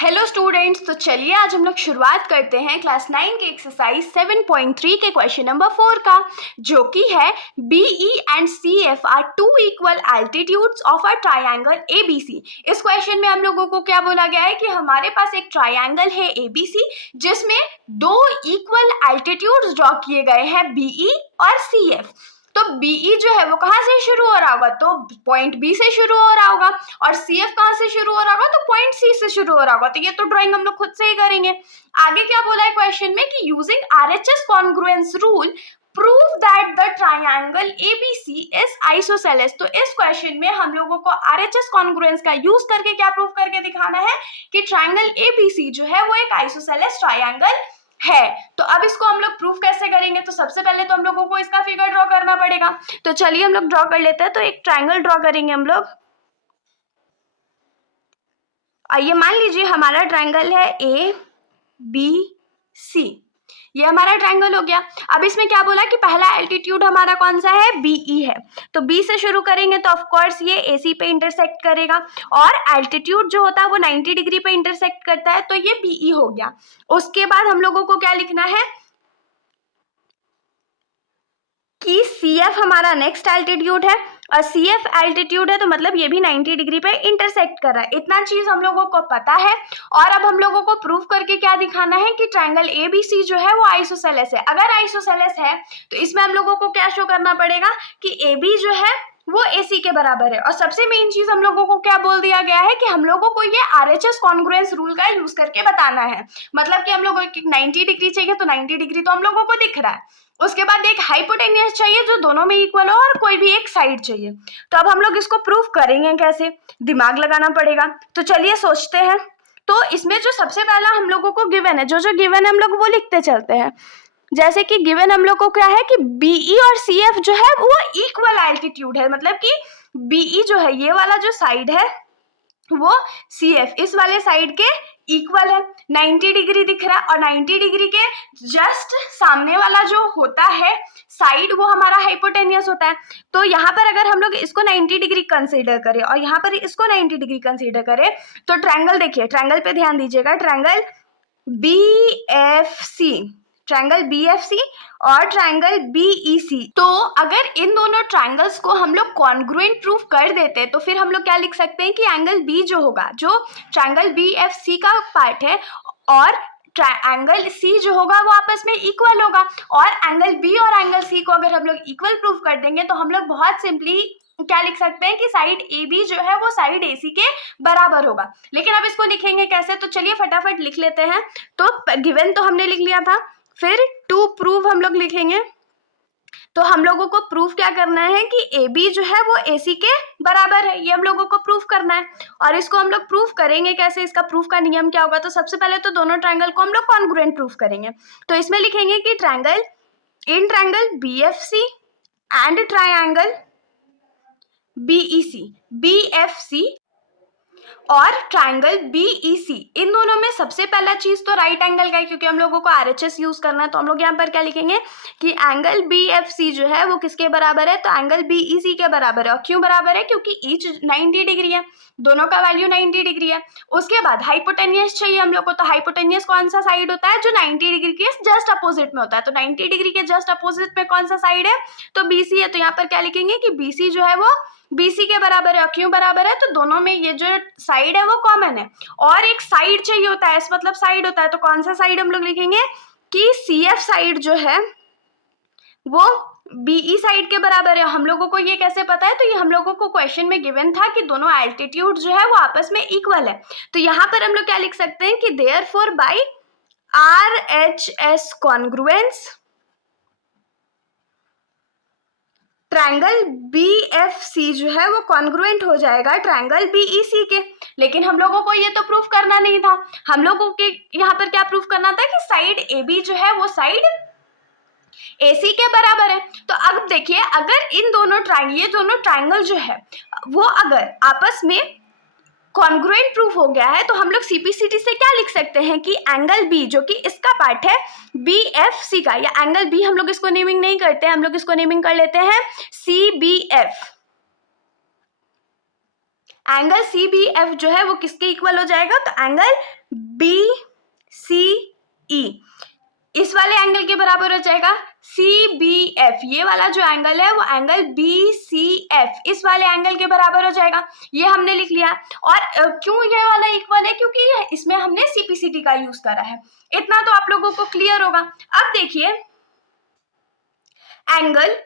Hello students, तो चलिए आज हम लोग शुरुआत करते हैं क्लास 9 के एक्सरसाइज 7.3 के क्वेश्चन नंबर 4 का, जो कि है BE and CF are two equal altitudes of a triangle ABC। इस क्वेश्चन में हम लोगों को क्या बोला गया है कि हमारे पास एक ट्रायंगल है ABC जिसमें दो इक्वल एल्टीट्यूड्स ड्रॉ किए गए हैं BE और CF। तो BE जो है वो कहाँ से शुरू हो रहा होगा, तो पॉइंट B से शुरू हो रहा होगा, और CF कहाँ से शुरू हो रहा होगा, तो पॉइंट C से शुरू हो रहा होगा। तो ये तो ड्राइंग हम लोग खुद से ही करेंगे। आगे क्या बोला है क्वेश्चन में कि using RHS congruence rule prove that the triangle ABC is isosceles. तो इस क्वेश्चन में हम लोगों को RHS कॉन्ग्रुएंस का यूज करके क्या प्रूव करके दिखाना है कि ट्रायंगल ABC जो है वो एक आइसोसेलेस ट्रायंगल है। तो अब इसको हम लोग प्रूफ कैसे करेंगे, तो सबसे पहले तो हम लोगों को इसका फिगर ड्रॉ करना पड़ेगा। तो चलिए हम लोग ड्रॉ कर लेते हैं। तो एक ट्रायंगल ड्रॉ करेंगे हम लोग। आइए मान लीजिए हमारा ट्रायंगल है ABC, ये हमारा ट्रायंगल हो गया। अब इसमें क्या बोला कि पहला एल्टीट्यूड हमारा कौन सा है, BE है। तो B से शुरू करेंगे तो ऑफ कोर्स ये AC पे इंटरसेक्ट करेगा, और एल्टीट्यूड जो होता है वो 90 डिग्री पे इंटरसेक्ट करता है, तो ये BE हो गया। उसके बाद हम लोगों को क्या लिखना है कि CF हमारा नेक्स्ट एल्टीट्यूड है, और CF एल्टीट्यूड है तो मतलब ये भी 90 डिग्री पे इंटरसेक्ट कर रहा है। इतना चीज हम लोगों को पता है। और अब हम लोगों को प्रूव करके क्या दिखाना है कि ट्रायंगल ABC जो है वो आइसोसेलेस है। अगर आइसोसेलेस है तो इसमें हम लोगों को क्या शो करना पड़ेगा कि AB जो है वो AC के बराबर है। और सबसे मेन चीज हम लोगों को क्या बोल दिया गया है कि हम लोगों को ये RHS कॉन्ग्रुएंस रूल का यूज करके बताना है। मतलब कि हम लोगों को 90 डिग्री चाहिए तो 90 डिग्री तो हम लोगों को दिख रहा है। उसके बाद एक हाइपोटेन्यूस चाहिए जो दोनों में इक्वल हो, और कोई भी एक साइड चाहिए। तो अब हम लोग इसको प्रूफ करेंगे कैसे, दिमाग लगाना पड़ेगा। तो चलिए सोचते हैं। तो इसमें जो सबसे पहला हम लोगों को गिवन है, जो गिवन है हम लोग वो लिखते चलते हैं। जैसे कि गिवन हम लोग को क्या है कि BE और CF जो है वो इक्वल एल्टीट्यूड है। मतलब कि BE जो है ये वाला जो साइड है वो CF इस वाले साइड के इक्वल है। 90 डिग्री दिख रहा है, और 90 डिग्री के जस्ट सामने वाला जो होता है साइड वो हमारा हाइपोटेन्यूस होता है। तो यहाँ पर अगर हम लोग इसको 90 डिग्री कंसीडर करें और यहाँ पर इसको 90 डिग्री कंसीडर करें तो ट्रायंगल देखिए, ट्रायंगल पे ध्यान दीजिएगा, ट्रायंगल BFC, ट्रायंगल BFC और ट्रायंगल BEC। तो अगर इन दोनों ट्रायंगल्स को हम लोग कॉन्ग्रुएंट प्रूफ कर देते हैं तो फिर हम लोग क्या लिख सकते हैं कि एंगल B जो होगा, जो ट्रायंगल BFC का पार्ट है, और एंगल C जो होगा वो आपस में इक्वल होगा। और एंगल B और एंगल C को अगर हम लोग इक्वल प्रूफ कर देंगे तो हम लोग बहुत सिंपली क्या लिख सकते हैं कि साइड AB जो है वो साइड AC के बराबर होगा। लेकिन अब इसको लिखेंगे कैसे, तो चलिए फटाफट लिख लेते हैं। तो गिवन तो हमने लिख लिया था, फिर टू प्रूव हम लोग लिखेंगे। तो हम लोगों को प्रूफ क्या करना है कि AB जो है वो AC के बराबर है, ये हम लोगों को प्रूफ करना है। और इसको हम लोग प्रूफ करेंगे कैसे, इसका प्रूफ का नियम क्या होगा, तो सबसे पहले तो दोनों ट्रायंगल को हम लोग कॉन्ग्रुएंट प्रूफ करेंगे। तो इसमें लिखेंगे कि triangle in triangle BFC and triangle BFC और ट्रायंगल BEC, इन दोनों में सबसे पहला चीज तो राइट एंगल का है, क्योंकि हम लोगों को RHS यूज करना है। तो हम लोग यहाँ पर क्या लिखेंगे कि एंगल BFC जो है वो किसके बराबर है, तो एंगल BEC के बराबर है। और क्यों बराबर है, क्योंकि ईच 90 डिग्री है, दोनों का वैल्यू 90 डिग्री है। उसके बाद हाइपोटेन्यूस चाहिए हम लोग को, तो हाइपोटेन्यूस कौन सा साइड होता है, जो 90 डिग्री के जस्ट अपोजिट में होता है। तो 90 डिग्री के जस्ट अपोजिट में कौन सा साइड है, तो BC है। तो यहाँ पर क्या लिखेंगे कि BC जो है वो BC के बराबर है। और क्यों बराबर है, तो दोनों में ये जो साइड है वो कॉमन है, और एक साइड चाहिए होता है, इस मतलब साइड होता है। तो कौन सा साइड हम लोग लिखेंगे कि CF साइड जो है वो BE साइड के बराबर है। हम लोगों को ये कैसे पता है, तो ये हम लोगों को क्वेश्चन में गिवन था कि दोनों एल्टीट्यूड जो है वो आपस में इक्वल है। तो यहाँ पर हम लोग क्या लिख सकते हैं कि therefore by RHS congruence triangle BFC जो है वो कॉन्ग्रुएंट हो जाएगा ट्रायंगल BEC के। लेकिन हम लोगों को ये तो प्रूफ करना नहीं था, हम लोगों के यहाँ पर क्या प्रूफ करना था कि साइड AB जो है वो साइड AC के बराबर है। तो अब देखिए, अगर इन दोनों ये दोनों ट्रायंगल जो है वो अगर आपस में कॉन्ग्रुएंट प्रूफ हो गया है तो हम लोग CPCT से क्या लिख सकते हैं कि एंगल B जो कि इसका पार्ट है BFC का, या एंगल B हम लोग इसको नेमिंग नहीं करते हैं, हम लोग इसको नेमिंग कर लेते हैं CBF। एंगल CBF जो है वो किसके इक्वल हो जाएगा, तो एंगल BCE इस वाले एंगल के बराबर हो जाएगा। CBF ये वाला जो एंगल है वो एंगल BCF इस वाले एंगल के बराबर हो जाएगा। ये हमने लिख लिया। और क्यों ये वाला इक्वल है, क्योंकि इसमें हमने CPCT का यूज करा है। इतना तो आप लोगों को क्लियर होगा। अब देखिए एंगल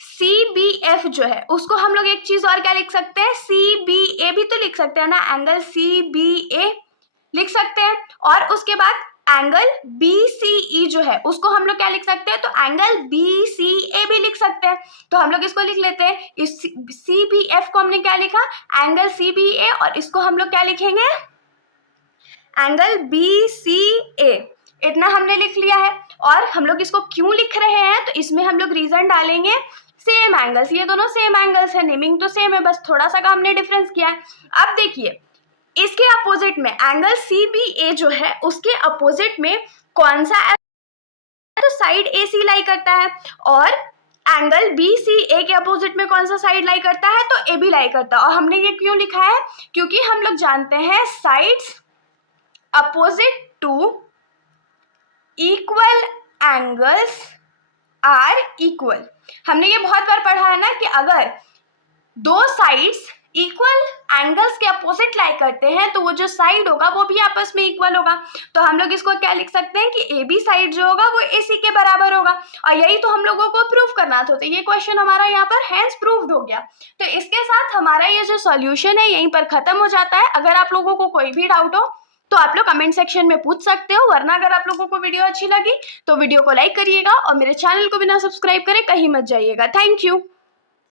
CBF जो है उसको हम लोग एक चीज और क्या लिख सकते हैं, CBA भी तो लिख सकते हैं ना, एंगल CBA लिख सकते हैं। और उसके बाद एंगल BCE जो है उसको हम लोग क्या लिख सकते हैं, तो एंगल BCA भी लिख सकते हैं। तो हम लोग इसको लिख लेते हैं। इस CBF को हमने क्या लिखा, एंगल CBA, और इसको हम लोग क्या लिखेंगे, एंगल BCA। इतना हमने लिख लिया है। और हम लोग इसको क्यों लिख रहे हैं, तो इसमें हम लोग रीजन डालेंगे, सेम एंगल्स, ये दोनों सेम एंगल्स है, नेमिंग तो सेम है, बस थोड़ा सा का हमने डिफरेंस किया है। अब देखिए इसके अपोजिट में एंगल CBA जो है उसके अपोजिट में कौन सा है, तो साइड AC लाई करता है। और एंगल BCA के अपोजिट में कौन सा साइड लाई करता है, तो AB लाई करता है। और हमने ये क्यों लिखा है, क्योंकि हम लोग जानते हैं sides opposite to equal angles are equal. हमने ये बहुत बार पढ़ा है ना कि अगर दो साइड्स इक्वल एंगल्स के अपोजिट लाई करते हैं तो वो जो साइड होगा वो भी आपस में इक्वल होगा। तो हम लोग इसको क्या लिख सकते हैं कि AB साइड जो होगा वो AC के बराबर होगा। और यही तो हम लोगों को प्रूव करना था। तो ये क्वेश्चन हमारा यहाँ पर हैंस प्रूव्ड हो गया। तो इसके साथ हमारा ये जो सॉल्यूशन है यहीं पर खत्म हो जाता है। अगर आप लोगों को कोई भी डाउट हो तो आप लोग कमेंट सेक्शन में पूछ सकते हो, वरना अगर आप लोगों को वीडियो अच्छी लगी तो वीडियो को लाइक करिएगा और मेरे चैनल को बिना सब्सक्राइब करे कहीं मत जाइएगा। Thank you.